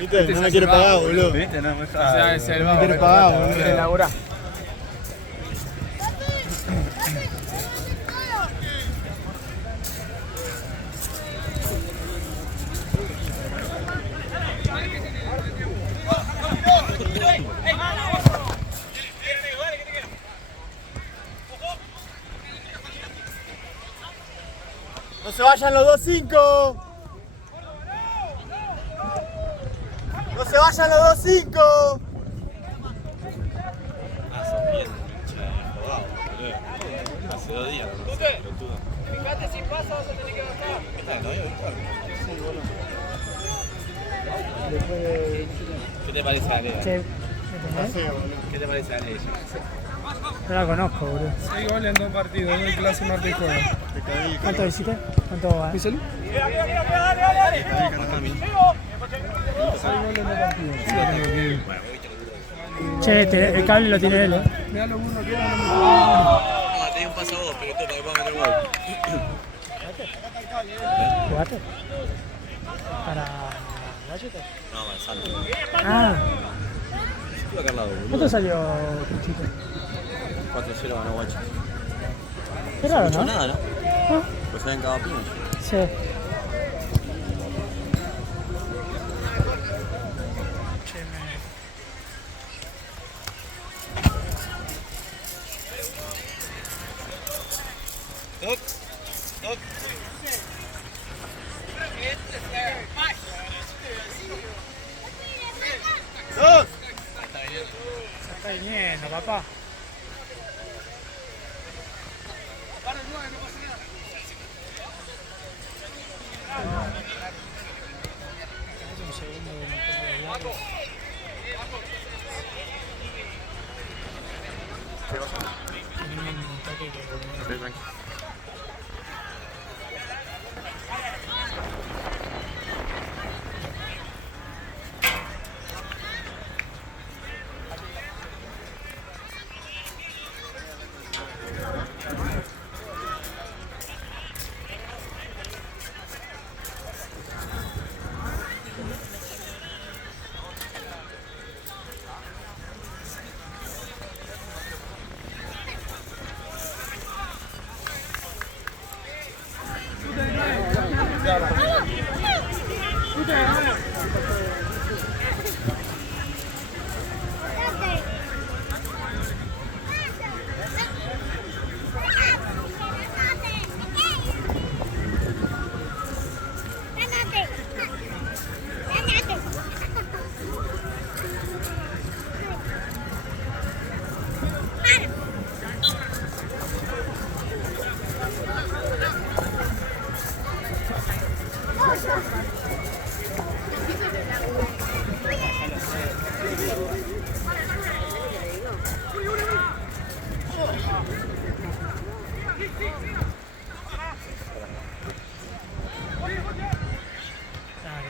¿Viste? No me quiere pagar, boludo. ¿Viste? No me No me quiere pagar, boludo. Quiere laburar. ¡No se vayan los 2-5! ¡No se vayan los 2-5! Hace 2 días. Fíjate si pasa vas a tener que bajar. ¿Qué te parece la ley? Che, ¿Qué te parece la ley? no la conozco, boludo. 6 goles en 2 partidos, en clase martes y jueves. ¿Cuánto hiciste? ¿Cuánto va? ¿Mi salud? 6 goles en 2 partidos. Sí, lo tengo que... Che, el cable lo tiene él, Mirá lo uno que era. No, te di un paso a vos, pero te puedo meter gol. ¿Jugaste? ¿Para Galletas? No, para el Santos. Ah, Estuve acá al lado, boludo. ¿cuánto salió Cuchito? 4-0 ganó Guacho. Qué raro, No ¿no? nada, ¿no? Ah, Pues saben cada pino. sí. Se está viniendo, papá.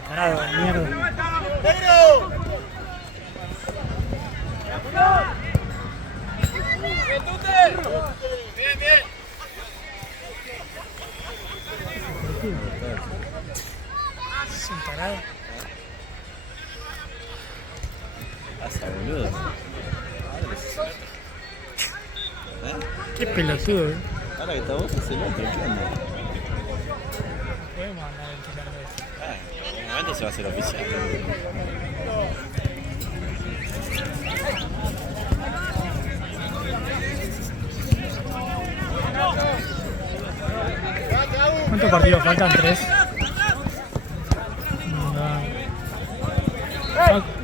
Parado, mierda. Bien, bien. Sin parado. Pasa, boludo. Qué pelotudo, Ahora que está vos, es el otro, ¿qué onda? Podemos andar ventilando esto. En un momento se va a hacer oficial. ¿Cuántos partidos faltan? 3.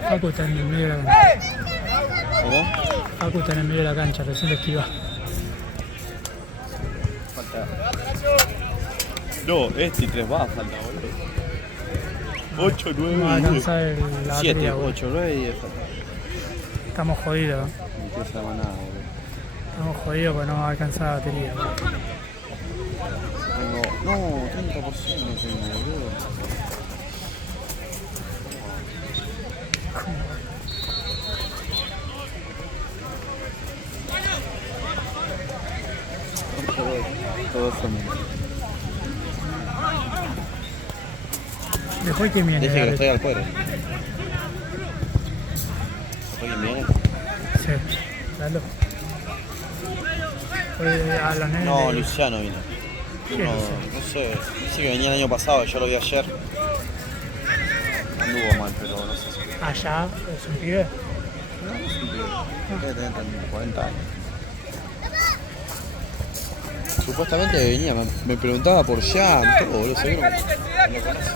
Facu está en el medio de la cancha. ¿Cómo? Facu está en el medio de la cancha, recién lo esquiva. Falta. No, este y 3 va, falta, boludo. 8, 9, No va a 10. alcanzar la 7, batería, boludo. 8, 9 y 10 falta. Estamos jodidos, No empieza más nada, boludo. estamos jodidos porque no va a alcanzar la batería. Tengo. No, 30% tengo, boludo. Todos son. Después que viene. Dije que dale. estoy al cuadro. ¿Alguien viene? Sí, Lalo. Fue a los nenes. No, de- Luciano vino. ¿Quién No, Luciano? no sé. Dice que venía el año pasado, yo lo vi ayer. Anduvo mal, pero no sé si. Allá, es un pibe. Debe tener 40 años. Supuestamente venía, me preguntaba por Jan, todo, boludo, seguro. Lo conoce.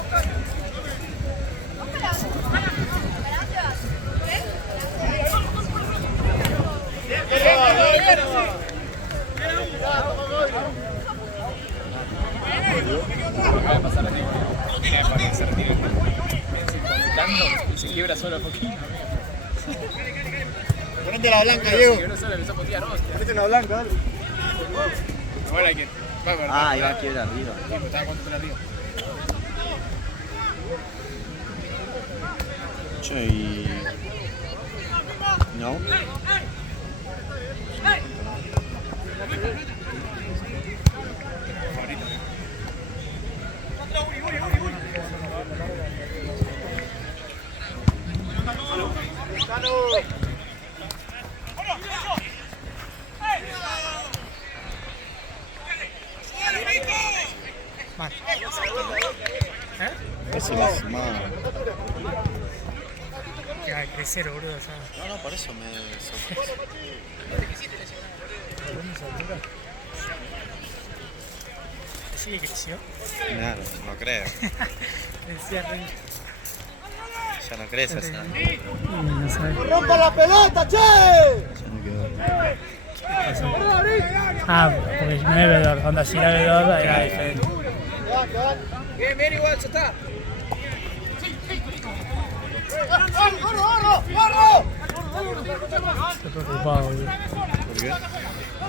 Se quiebra solo a poquito. Ponete la blanca, Diego. Se quiebra solo, empezó a potear, hostia. Ponete la blanca, dale. Ahora hay que. Va, va, Ah, iba a quiebrar arriba. estaba contra arriba. Che, y. ¿No? Mal. Ese más. Que va a crecer, boludo. Ya. No, no, por eso me sorprende. Sí, creció. Nada, no creo. Crecía re. Ya no crece esa. Ya No sabe. ¡Rompa la pelota, che! no quedó. Ah, porque no es Vedor. Cuando hacía Vedor era diferente. Bien, bien, igual, ya está. Estoy preocupado, boludo. ¿Por qué?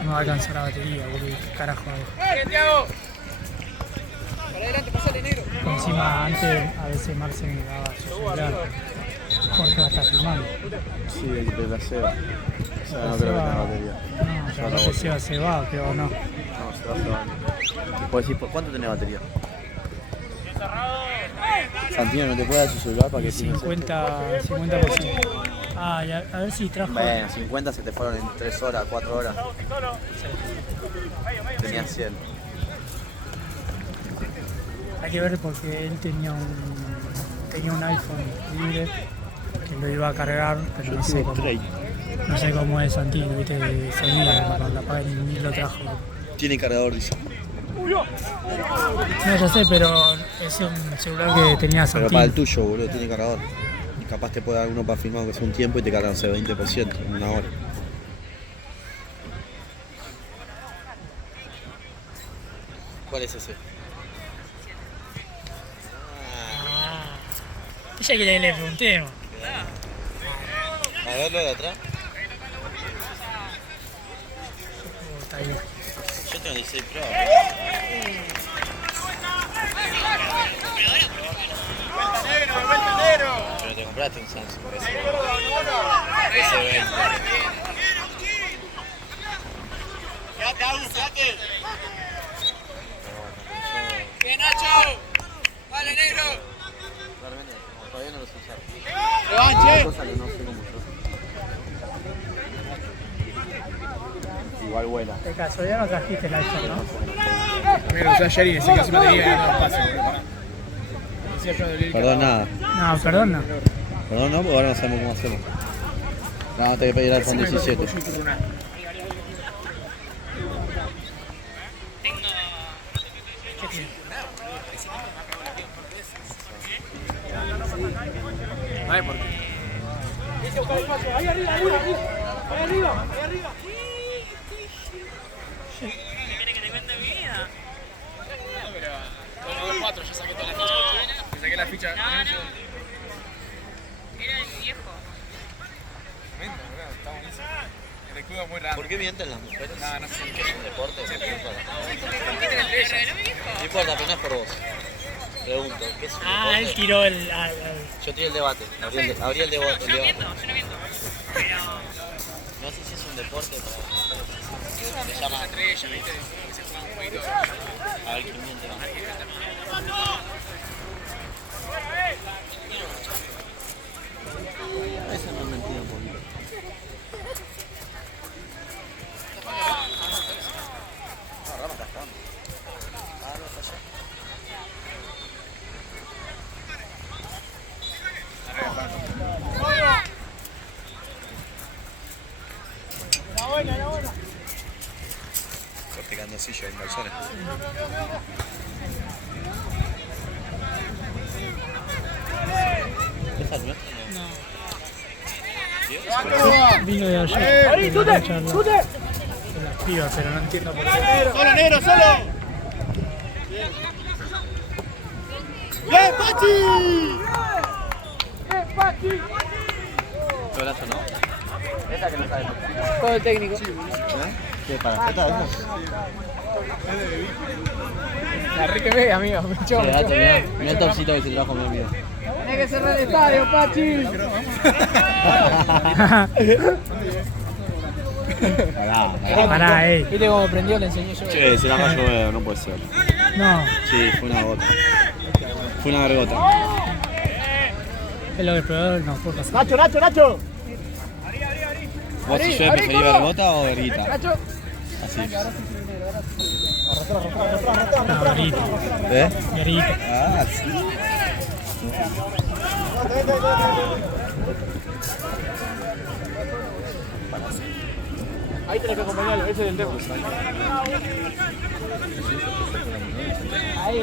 No va a alcanzar la batería, boludo. ¿Qué carajo hago? Bien, Thiago. Para adelante, pasale, negro. Encima, antes a veces Marce me daba su celular. Jorge va a estar filmando. Sí, de la Seba. O sea, no creo que tenga batería. No, yo creo que Seba se va, pero no. No, se va. ¿Puedes decir cuánto tenés batería? Santino, ¿no te puede dar su celular para que filmes esto? 50%. Ah, y a ver si trajo. Bueno, 50 se te fueron en 3 horas, 4 horas. Tenías 100. Hay que ver porque él tenía un iPhone libre que lo iba a cargar, pero no sé cómo. No sé cómo es Santino, viste, de seguida, cuando la paga ni lo trajo. Tiene cargador, dice. No, ya sé, pero es un celular que tenía Pero para el Santino. tuyo, boludo, tiene cargador. Y capaz te puede dar uno para filmar que sea un tiempo y te cargan, no sé, 20% en una hora. ¿Cuál es ese? Ella quiere que le preguntemos. A verlo de atrás. Está bien. Yo tengo 16 Pro. Pero te compraste un Samsung. S20. Quédate, Agus, quédate. Bien, Nacho. Vale, negro. Claramente, todavía no los usar. Revanche. Cosa que no sé cómo usar. Igual buena. De casualidad no trajiste el iPhone, ¿no? Me lo usé ayer y decía que se me tenía que dar espacio. Decía yo de Perdón, nada. No, perdón, no. Perdón, no, porque ahora no sabemos cómo hacemos. No, tengo que pedir el iPhone 17. Ay, ¿por qué? Pero 4, ya saqué toda la ficha. Me saqué la ficha. Era el viejo. Tremendo, boludo, está buenísimo. El escudo muy raro. ¿Por qué mienten las mujeres? No, no sé. ¿Qué es un deporte? No importa. Compiten entre ellos. ¿No, viejo? No importa, pero no es por vos. Pregunto, ¿qué es un Ah, él deporte? tiró el. Yo tiré el debate. Abrí el debate. Yo no miento, Pero. No sé si es un deporte para. Se llama. Entre ellos, ¿viste? Que se juegan un poquito. A ver quién miente más. Esa no es mentira un poquito. bolsillo, en calzones. ¿Esta es nuestra? No. Vino de ayer. ¡Sute! ¡Sute! Las pibas, pero no entiendo por qué. ¡Solo, negro, solo! ¡Bien, Pachi! ¿Tu brazo no? Todo el técnico. ¿Qué para qué La rique media, amigo. Me echó. Mira el topcito que se trajo mi amigo. Hay que cerrar el estadio, Pachi. Pará, ¿Viste cómo prendió? Le enseñé yo. Che, se la rayo, no puede ser. No, Sí, fue una gota. Fue una vergota. es lo que el proveedor no puede pasar. ¡Nacho! ¿Vos y yo preferís vergota o verguita? Nacho. Así. No, garita. ¿Eh? Garita. Ah, sí. Ahí tenés que acompañarlo, ese es el tema. Hay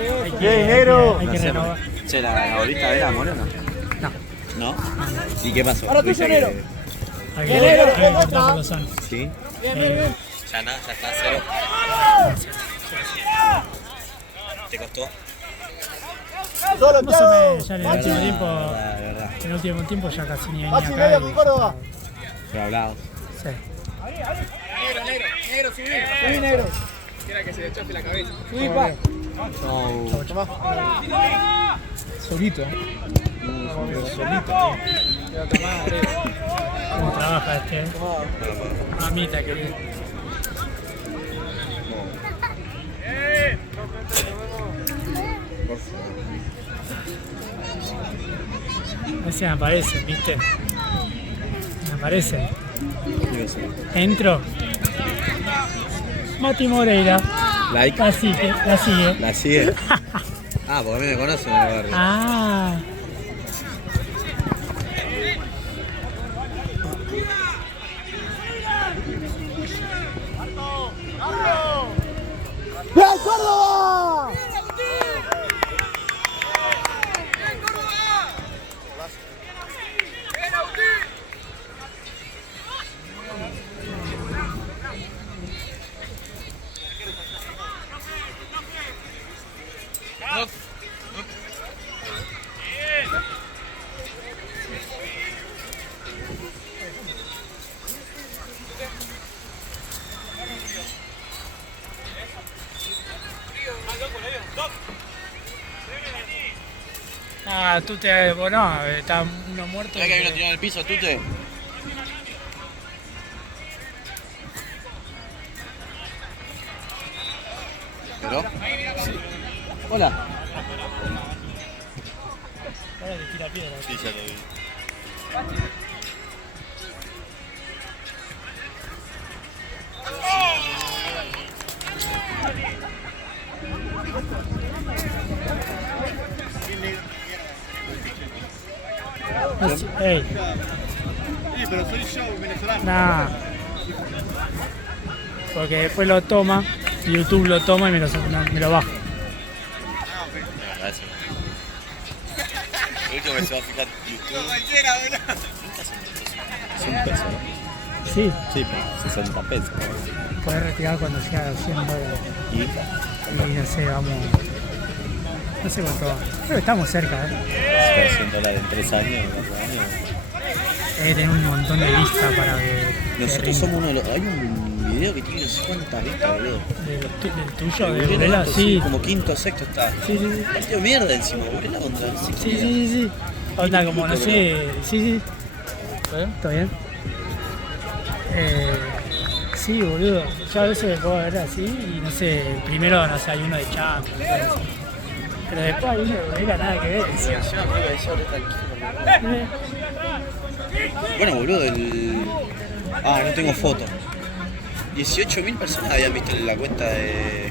negro. Hay que renovar. Che, ¿la bolita era morena? No. ¿No? ¿Y qué pasó? Ahora tú, ¿Viste negro. Hay que cortar por los años. ¿Sí? Eh, Ya nada, ya está, cero. ¿Te costó? ¡Solo, Más o menos, ya en el último De tiempo, verdad. en el último tiempo ya casi ni venía Pachi, acá. medio con Córdoba. Pero hablado. Sí. Negro, subí, negro. Quiera que se le chafe la cabeza. Subí, pa. No. Solito. ¿Cómo trabaja este? Mamita que bien. A veces me aparecen, ¿viste? Me aparecen. Entro. Mati Moreira. Like. La sigue. ¿La sigue? Ah, porque a mí me conocen en el barrio. Ah. ¡Bien, Córdoba! Ah, tú te. Bueno, está uno muerto. ¿Sabés que hay uno tirado en el piso, Tute? ¿Pero? Sí. Hola. Ahora le tira piedra. Sí, ya lo vi. Ey. Sí, pero soy yo, venezolano. Nah. Porque después lo toma, YouTube lo toma y me lo baja. Gracias. El último que se va a fijar YouTube. Cualquiera, ¿verdad? Es un peso, ¿no? Sí, Sí, pero 60 pesos. podés retirar cuando sea 100 dólares. ¿Y? Y no sé, vamos. No sé cuánto va. Creo que estamos cerca, Si fuera 100 dólares en 3 años, 4 años. Debe tener un montón de vistas para que. Nosotros somos uno de los. Hay un video que tiene no sé cuántas vistas, boludo. ¿Del tuyo? ¿De Burela, Burela? Sí. Como quinto o sexto está. Sí, sí, sí. Partido mierda encima, Burela contra el Sí, sí, sí, sí. Onda como, no sé. Sí, sí. ¿Está bien? Sí, boludo. Yo a veces me puedo ver así y no sé, primero no sé, hay uno de Champions, no sé. Pero después hay uno de Burela, nada que ver. Bueno, boludo, Ah, no tengo foto. 18.000 personas habían visto la cuenta de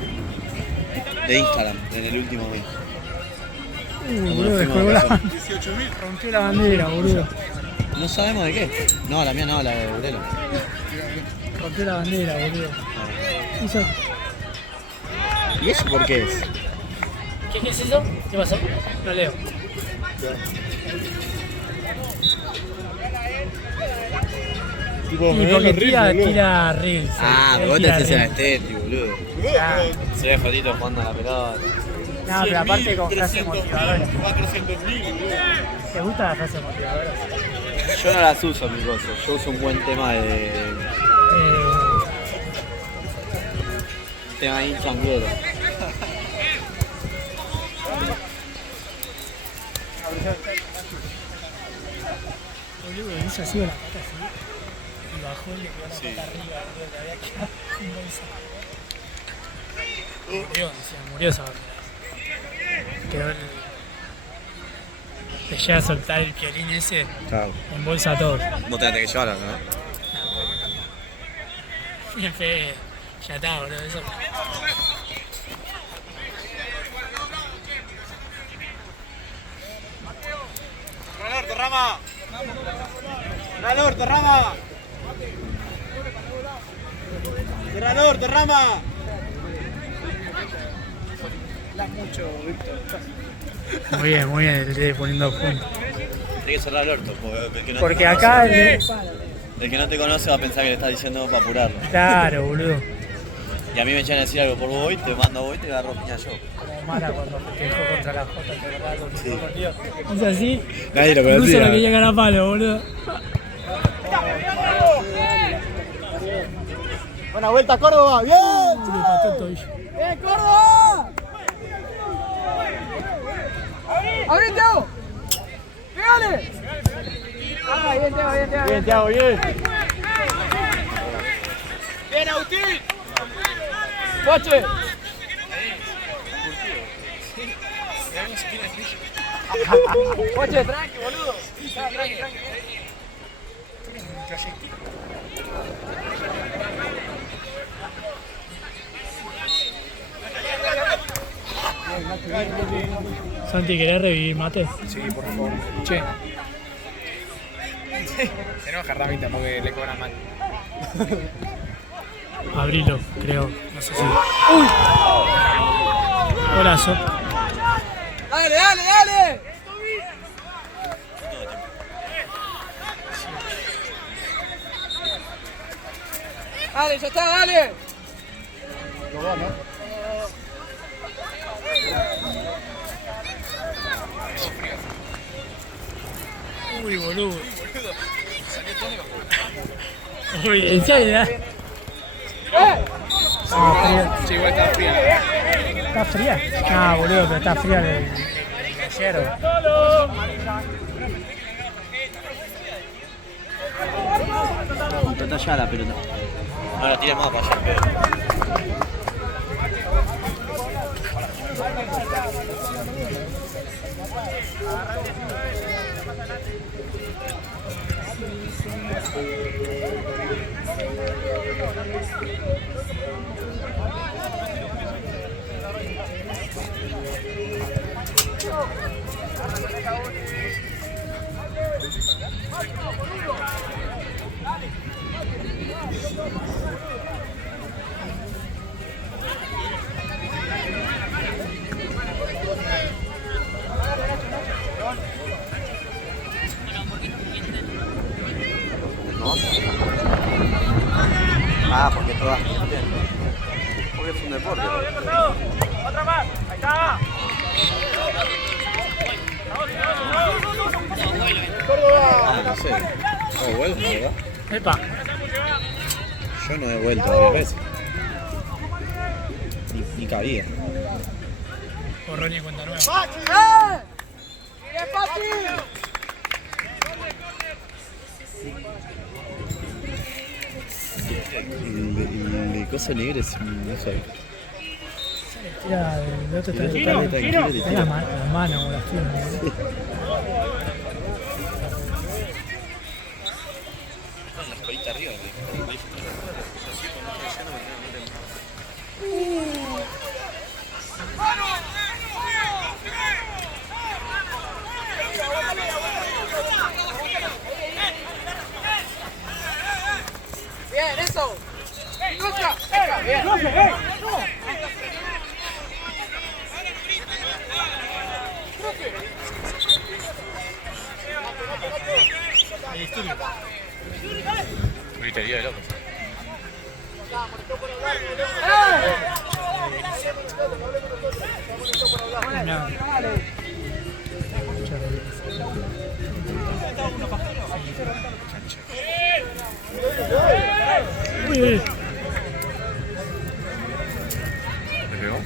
Instagram en el último mes. Boludo, descolgó la bandera. Rompió la bandera, boludo. No sabemos de qué. No, la mía no, la de Burelo. Rompió la bandera, boludo. Hizo ¿Y eso por qué es? ¿Qué es eso? ¿Qué pasó? No leo. Tipo, Y me da porque los tira ritmos, reels. Ah, pero vos te haces el estético, boludo. Ya. Se ve fotito jugando a la pelota. No, pero aparte con frase 300.000, motivadora. 400.000, boludo. ¿Te gusta la frase motivadora? Yo no las uso, mi cosa. Yo uso un buen tema de. Tema ahí changuero. Boludo, hizo así con la pata así. Y bajó y le quedó la pata arriba, boludo, le había quedado un bolsa. Murió, decía, murió esa bandera. Quedó el. Te llega a soltar el piolín ese, Claro. en bolsa a todos. Vos tenés que llevarla, ¿no? Bien fe, ya está, boludo, eso. Cerrador, Rama. Cerrador, Rama. Cerrador, Rama. Muy bien, el de poniendo puntos. Hay que cerrar el orto, porque el que no Porque te acá. conoce, el que no te conoce va a pensar que le estás diciendo para apurarlo. Claro, boludo. Y a mí me echan a decir algo por vos y te mando vos y te agarro piña yo. Como Mara cuando festejó contra la Jota, ¿te acordás? Sí. Es así. Nadie lo Incluso lo que llega a palo, boludo. Buena vuelta, Córdoba. Bien. Le pateó el tobillo. Bien, Córdoba. ¡Abrí, Thiago! ¡Pégale! Ah, bien, Thiago, bien, Thiago. Bien, Thiago, bien. Bien, Agustín. ¡Coche! Coche, tranqui, boludo. Tranqui. Santi, ¿querés revivir mate? Sí, por favor. Che. Se enoja Ramita porque le cobran mal. Abrilo, creo. No sé si. ¡Uy! Golazo. ¡Dale, dale, dale! Dale, ya está, dale. Uy, boludo. Uy, ¿en serio? Sí, igual está fría. ¿Está fría? Ah, boludo, pero está fría el ayer. Trata ya la pelota. No la tires más para allá, pero. Ah, porque todas mienten. Porque es un deporte. Otra más. Ahí está. Ah, no sé. No he vuelto, ¿verdad? Epa. Yo no he vuelto varias veces. Ni cabía. Borrón y cuenta nueva. ¡Pachi! ¡Eh! ¡Bien, Pachi! El cosa negra es no sé. Tira el otro está en Tranquilo, el tranquilo, palo. Es la mano, las piernas. Con las colitas arriba. Bien, eso. Bien. Gritería de loco. No. Uy, uy. ¿Me pegó?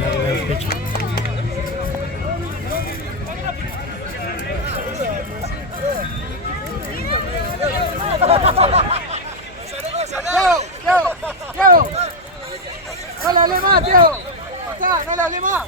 No, le pecho. Diego. No le hablé más, Diego. Acá, no le hablé más.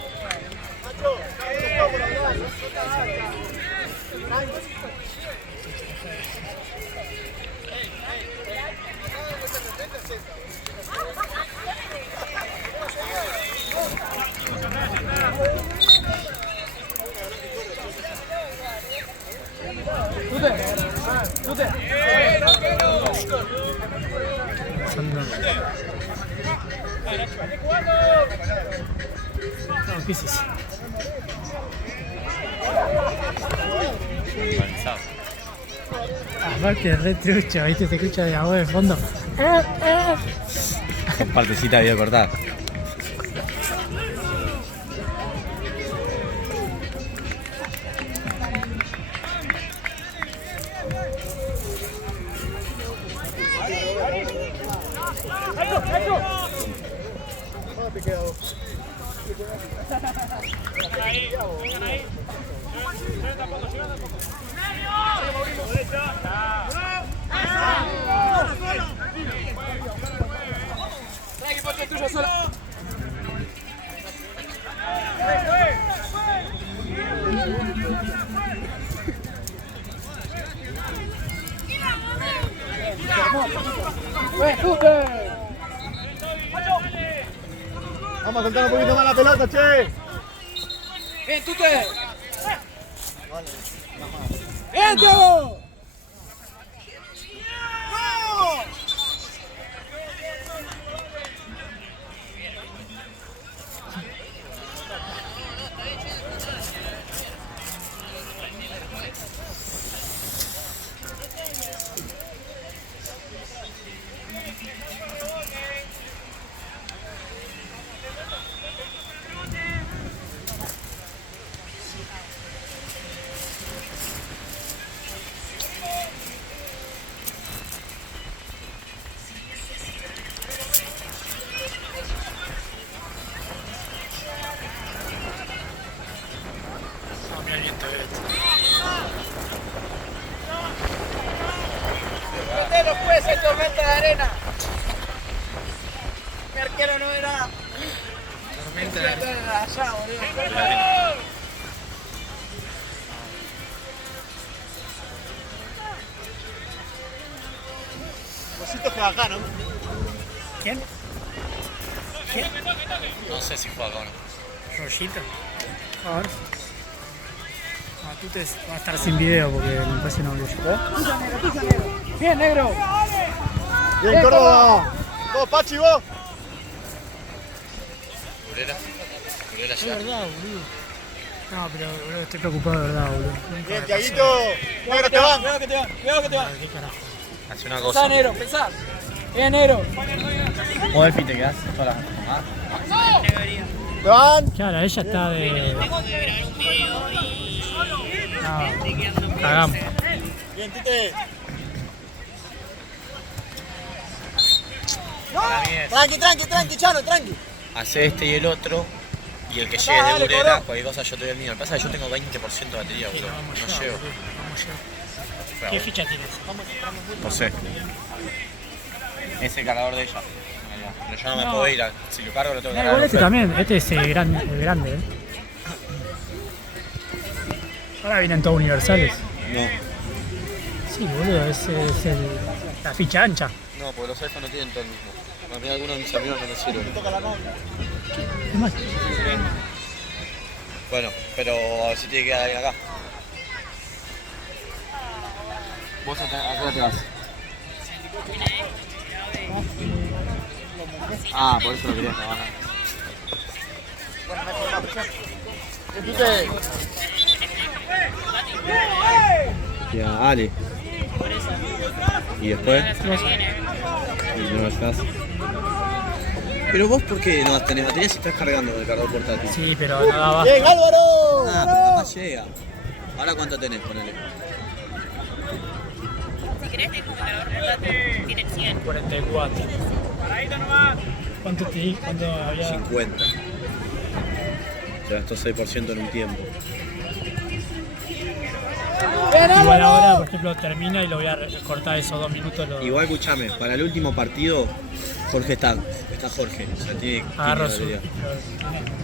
Tute. No, ¿qué es eso? Aparte es re trucho, ¿viste? Se escucha de la voz de fondo. Con partecita video cortada. Vamos a soltar un poquito más la pelota, che. Bien, Tute. Bien, Diego. No puede ser tormenta de arena. Mi arquero no era. Tormenta de arena. Allá, boludo. Cositos que acá, ¿no? ¿Quién? No sé si juega o no. ¿Rollito? A ver. Tú te va a estar sin video porque me parece no habló yo. Bien, negro. Bien, Córdoba. Vos, Pachi, vos. Curera Es ya. verdad, boludo. No, pero boludo, estoy preocupado de verdad, boludo. Bien, Tiaguito. Negro, te van. Cuidado que te va. ¿Qué carajo? Hace una Pensá, cosa. negro, pensá. Bien, negro. ¿Vos Delphi te quedás sola? Te van. Claro, ella está de. Tengo que grabar un video y. No, cagamos. Bien, Tite. Tranqui, Chano, tranqui. Hace este y el otro. Y el que llegue de Burela, cualquier cosa yo te doy el mío. Lo que pasa es que yo tengo 20% de batería, boludo. No llego. ¿Qué ficha tienes? No sé. Es el cargador de ella. Pero yo no me puedo ir. Si lo cargo lo tengo que cargar. Igual este también, este es el grande, Ahora vienen todos universales. No. Sí, boludo, ese es la ficha ancha. No, porque los iPhones no tienen todo el mismo. A mí algunos de mis amigos no me sirven. ¿Qué más? Bueno, pero a ver si tiene que quedar alguien acá. ¿Vos a qué te vas? Ah, por eso lo querías trabajar. y a Ale. Por eso. Y después, La semana que viene. y no estás. Pero vos, ¿por qué no tenés batería si estás cargando el cargador portátil? Sí, pero no daba. ¡Bien, Álvaro! Ah, pero capaz llega. ¿Ahora cuánto tenés? Ponele. Si querés, tengo un cargador portátil. Tiene 100. 44. ¿Cuánto te di? ¿Cuánto había? 50. Se gastó 6% en un tiempo. Igual ahora, por ejemplo, termina y lo voy a cortar esos 2 minutos. Igual escuchame, para el último partido, Jorge está Jorge. O sea, tiene Agarro su. batería.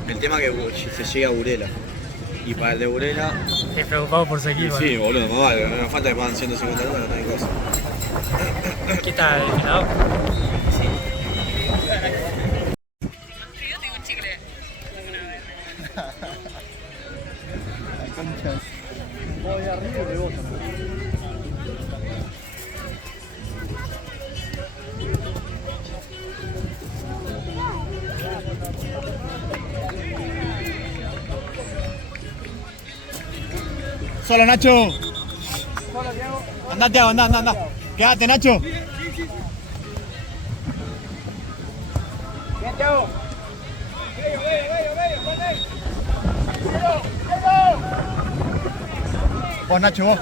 El tema es que se llega a Burela. Y para el de Burela, Estoy preocupado por seguir. sí, boludo, más vale, no falta que pagan 150 dólares, no hay cosa. ¿Qué está el generador? Yo tengo un chicle. Voy arriba y reboto. Solo, Nacho. Andá, Thiago, anda. Quédate, Nacho. Bien, Thiago. Vos, Nacho, vos.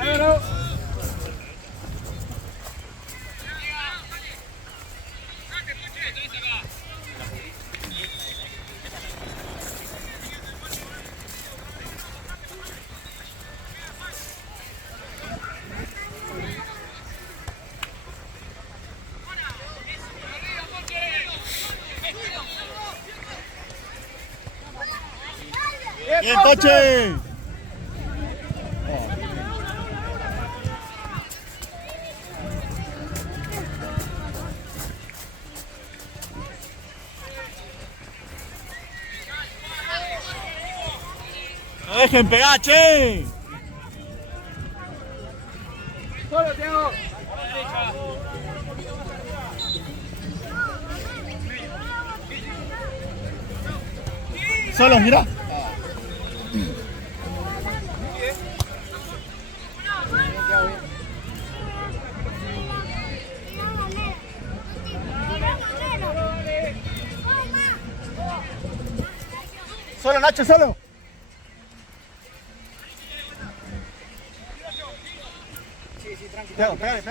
Álvaro. Bien, Poche. No dejen pegar, che. Solo, Thiago. Solo, mirá. Solo, Nacho, solo. Thiago, pégale.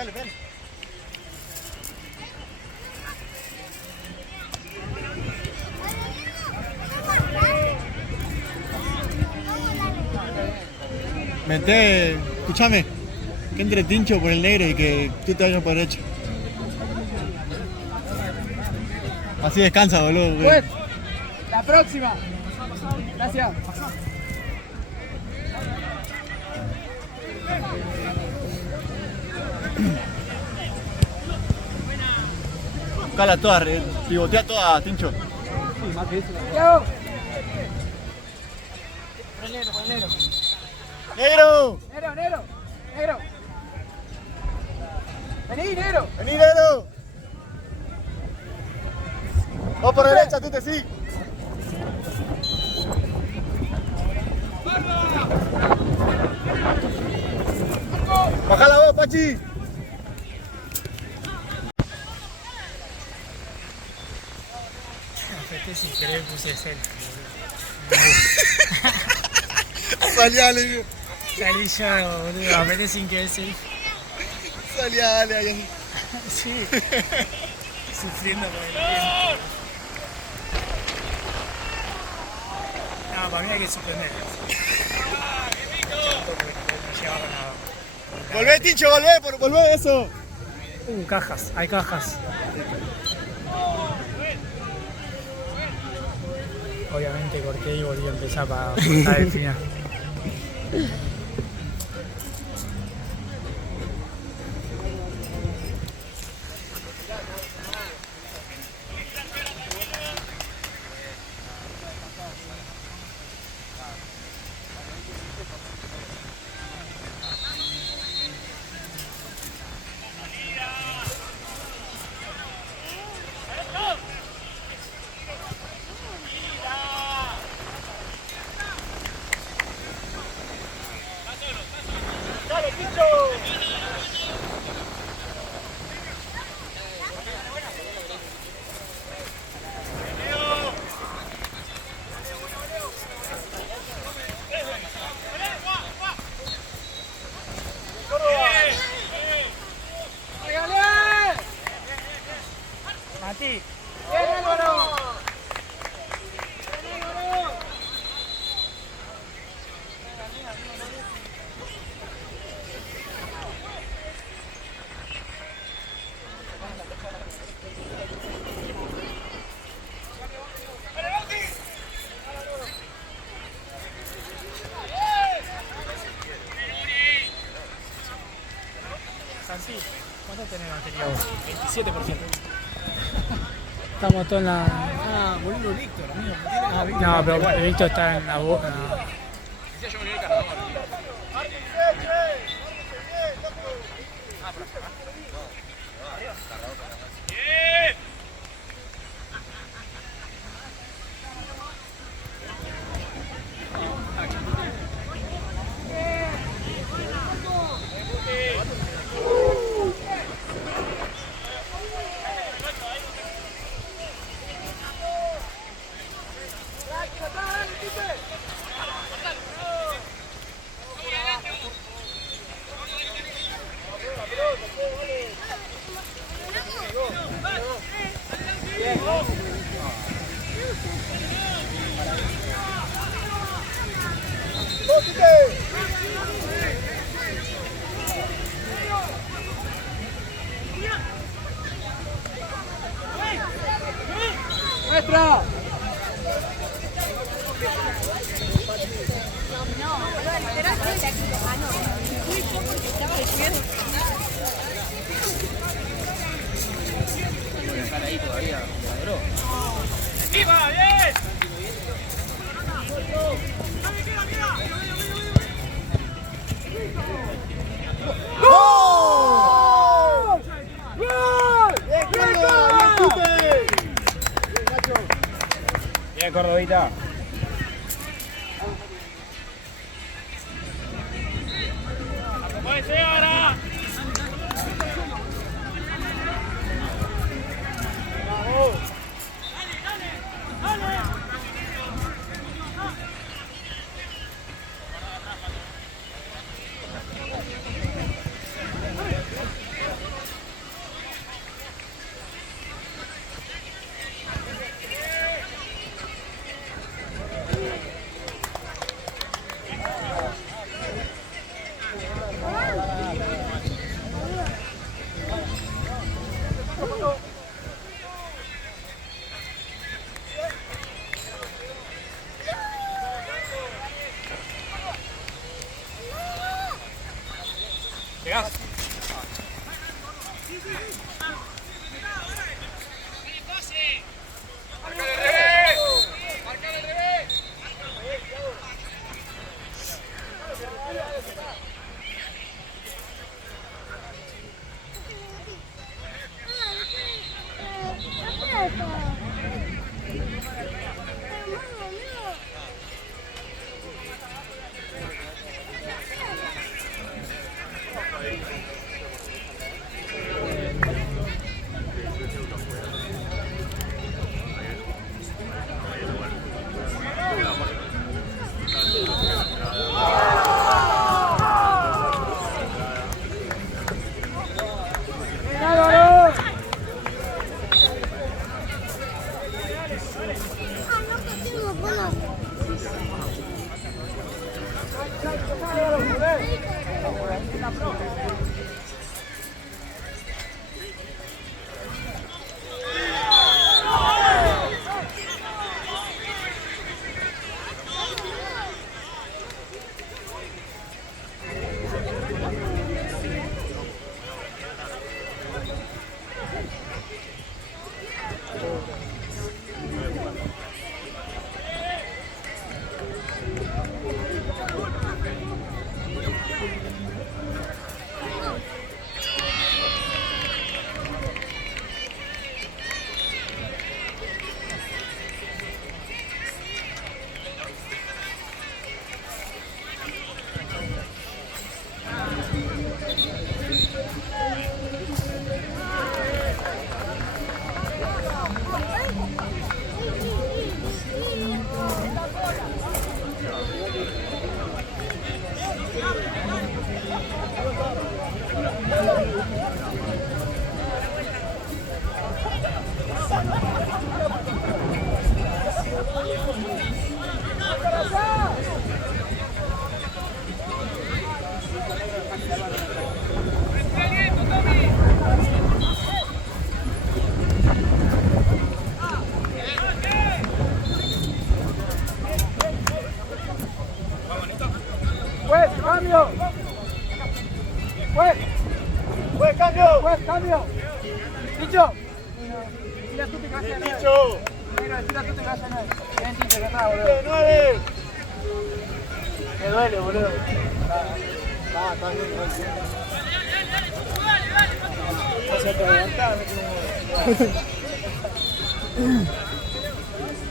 Mete, escúchame, que entre Tincho por el negro y que tú te vayas por derecho. Así descansa, boludo. Pues, la próxima. Gracias. Cala toda, pivotea toda, Tincho. Thiago. ¡Negro! Negro. Vení, negro. ¡Vení, negro! Vos por derecha, tú te sí. Bajala vos, Pachi. Afecté sin querer, puse selfie. Salí, Ale. Salí yo, boludo. Afecté sin querer selfie. Salí, Ale. Ahí. Sí. Sufriendo por el tiempo. No, para mí hay que suspender. No llevaron nada. Volvé, Tincho, volvé eso. Cajas, hay cajas. Obviamente corté y volví a empezar para cortar el final. Santi. Bien, Álvaro. Santi, ¿cuánto tenés batería vos? 27%. Estamos todos en la... Ah, boludo, Víctor, amigo. Ah, Víctor. No, pero igual. Víctor está en la boca. Decía yo venía el cargador. Maestra. ¡Viva! ¡Bien! ¡Gol! Bien, Cordovita. ¡Puede ahora! Llegás. Ticho. Tira tú, te vas a ganar. Ticho. Tira tú, te vas a ganar. Ven, Ticho, acá atrás, boludo. 9. Me duele, boludo. Está bien,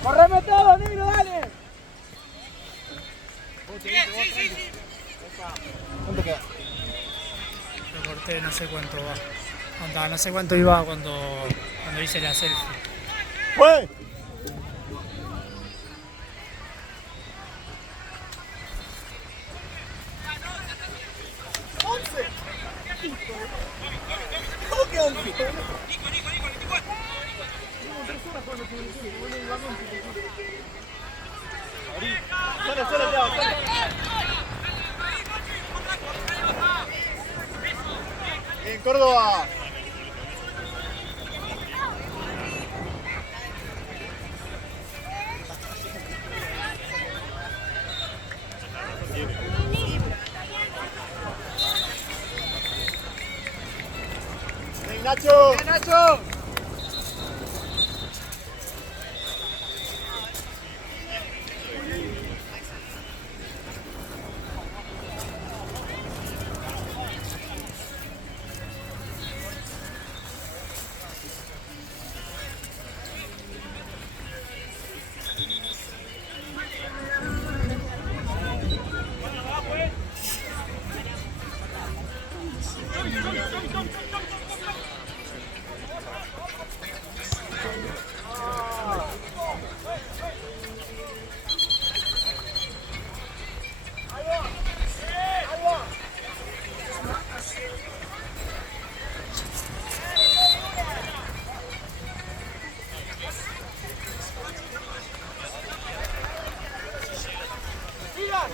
¡correme todo, negro, dale! ¿Cuánto queda? Lo corté, no sé cuánto va. No sé cuánto iba cuando hice la selfie. ¡Fue! ¿Cómo que 11? En Córdoba. ¡Ven, Nacho! ¡Ven, Nacho!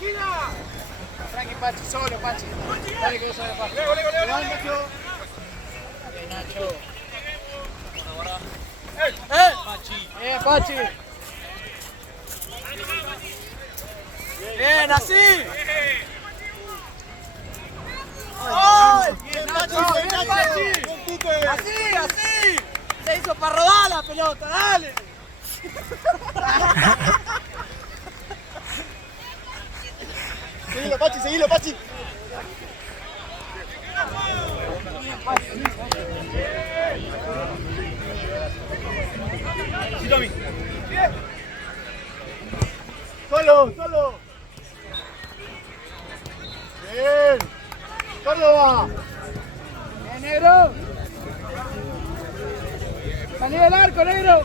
¡Gira! Frankie, Pachi, solo, Pachi. Dale que vos sabés, Pachi. ¡Lego! Nacho! Bien, Nacho. Pachi. Bien, Pachi. Bien, así. ¡Ay! Bien, Nacho, bien, Pachi. Así. Se hizo para rodar la pelota, dale. Seguilo, Pachi. Sí, Tommy. Solo. Bien. Córdoba. Bien, negro. Salí del arco, negro.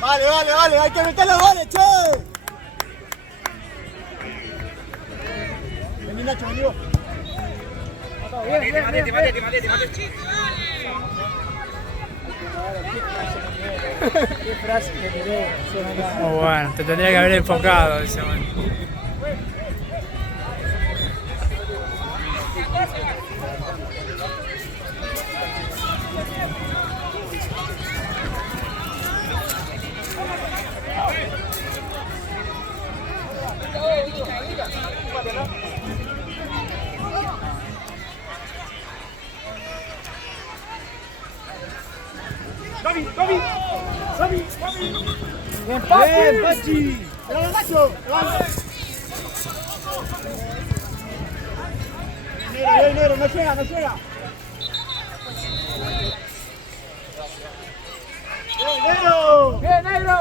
Vale, hay que meter los goles, che. Vení, Nacho, vení vos. Matete. Qué frase que tiré. Oh, bueno, te tendría que haber enfocado ese momento. Gaby. Bien, Pachi. Pero Nacho. Negro, no llega. Bien, negro.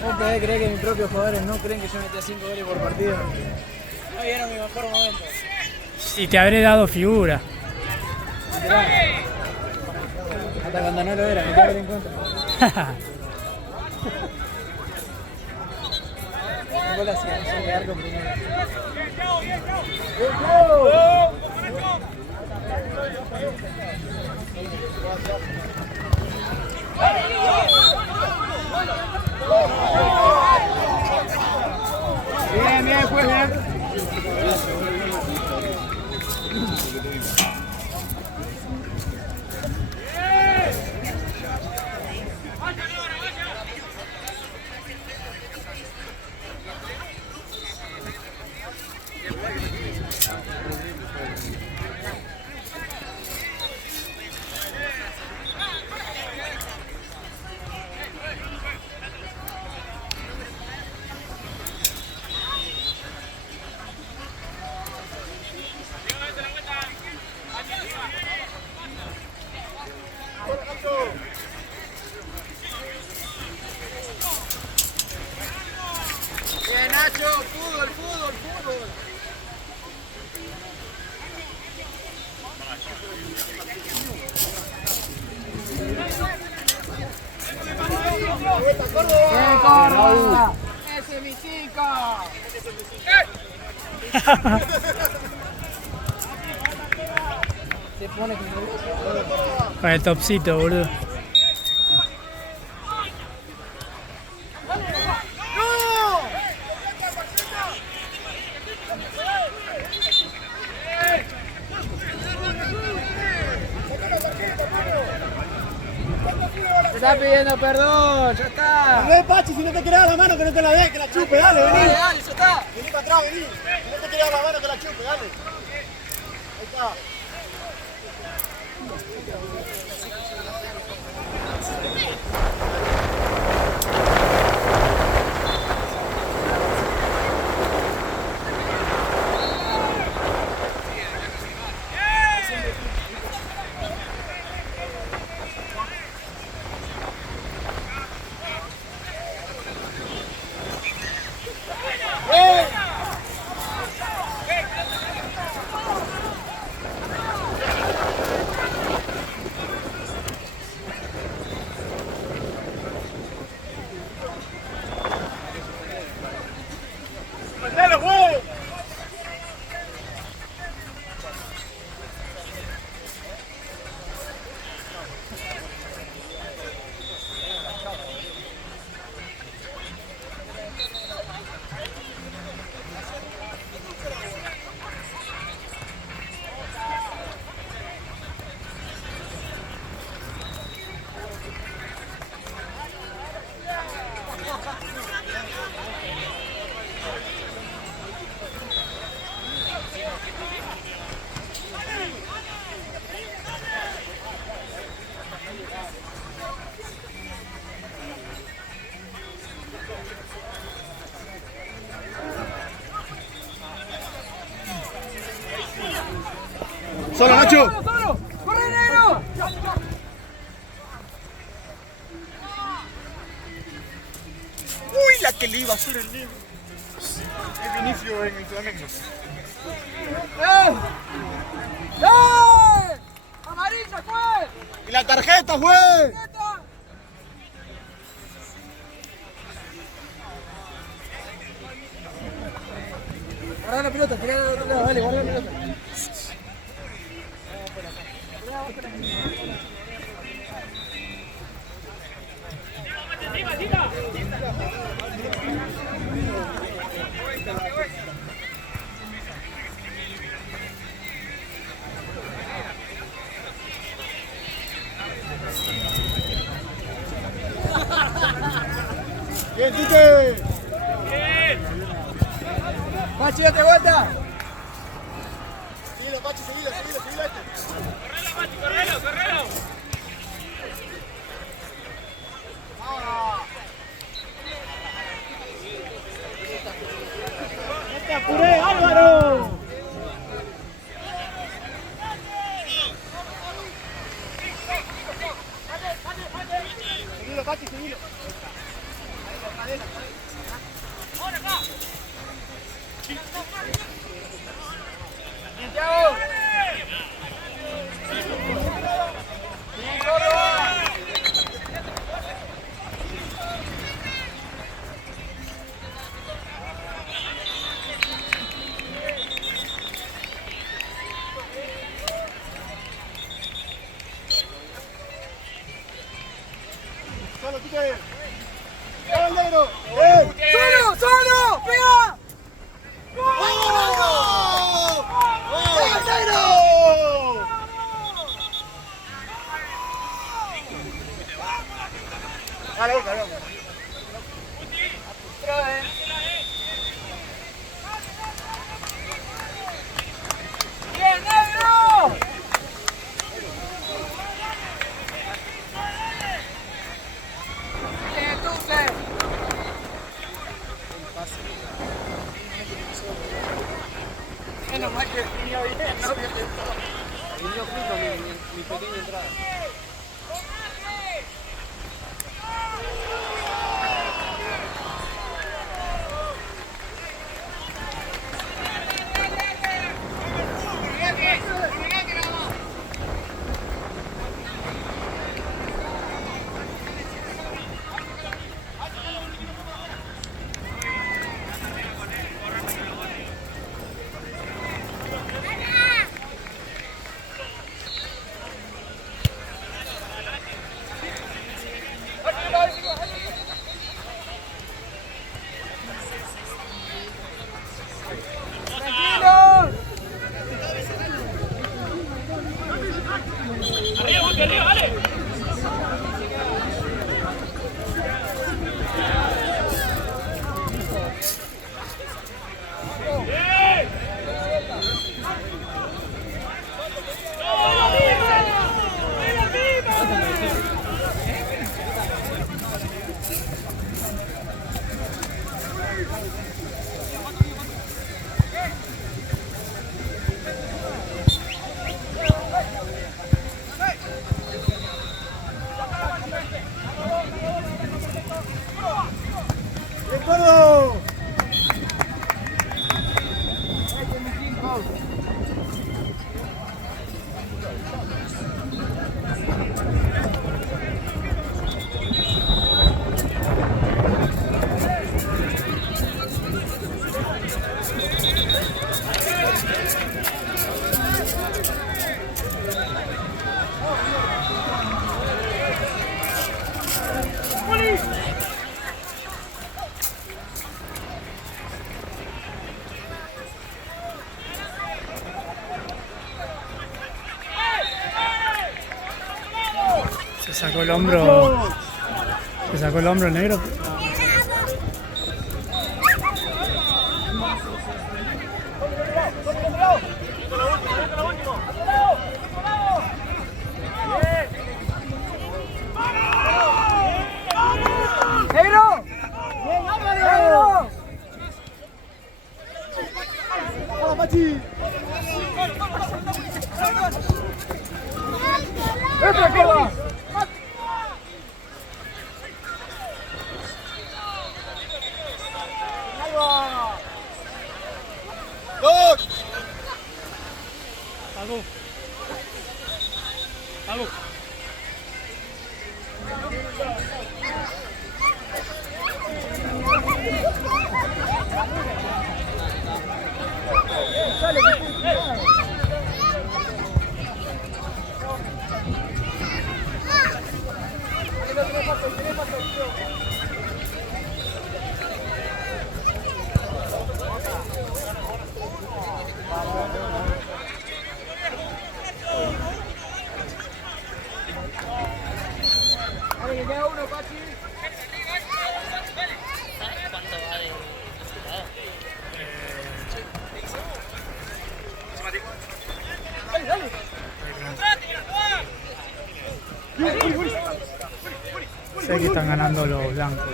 No podés creer que mis propios jugadores no creen que yo metía 5 goles por partido. No vieron mi mejor momento. Si te habré dado figura. Hasta cuando no lo era, me quedé en contra. Un gol así, no de arco primero. Bien, pues bien. ¡Bien, Córdoba! ¡Ese es mi chico! Se pone Con el topcito, boludo. Te está pidiendo perdón, ya está. Ve, Pachi, si no te querés dar la mano, que no te la dé, que la chupe, dale, vení. Dale, dale, ya está. Vení para atrás, vení. Si no te querés dar la mano, que la chupe, dale. Ahí está. ¡Solo, Nacho! ¡Solo! ¡Corre, negro! ¡Uy, la que le iba a hacer el negro! Es Vinicio en el Flamengo. ¡Eh! ¡Amarilla, fue! ¡Y la tarjeta, güey! Guarda la pelota, tirá la otro lado, dale, guarda la pelota. ¡Bien, Tique! Pachi, date vuelta. Seguilo, Pachi, seguilo este. Correlo, Mati, correlo. ¡No te apuré, Álvaro! Seguilo, Pachi, seguilo. Bien, Thiago. Bien, Córdoba. Solo, Tique. ¡Solo, el negro! ¡Bien! ¡Solo! ¡Solo! ¡Pega! ¡Vamos! ¡Vamos, negro! Dale, dale. ¡Bien, negro! Bien, Tuce. Menos mal que venía bien, no violentó. Vino justo mi pequeña entrada. Se sacó el hombro. Se sacó el hombro el negro. ¡Negro! ¡Bien, Álvaro! ¡Vamos, Pachi! ¡Entra, izquierda! ¡Dos! Dale, que queda uno, Pachi. Sé que están ganando los blancos.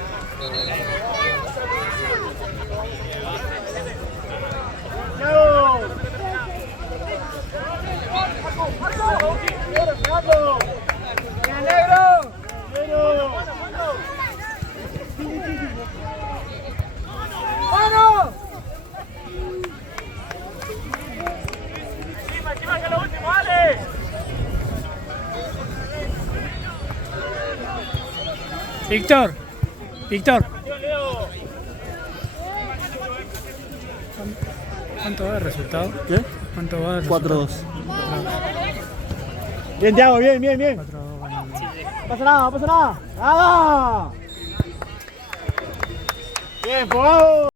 ¡Bien, negro! ¡Mano! Encima que lo último, dale. Víctor. ¿Cuánto va el resultado? ¿Qué? ¿Cuánto va el resultado? 4-2. Bien, Thiago, bien. 4-2 ganó. No pasa nada, no pasa nada. ¡Nada! Bien, Fogado.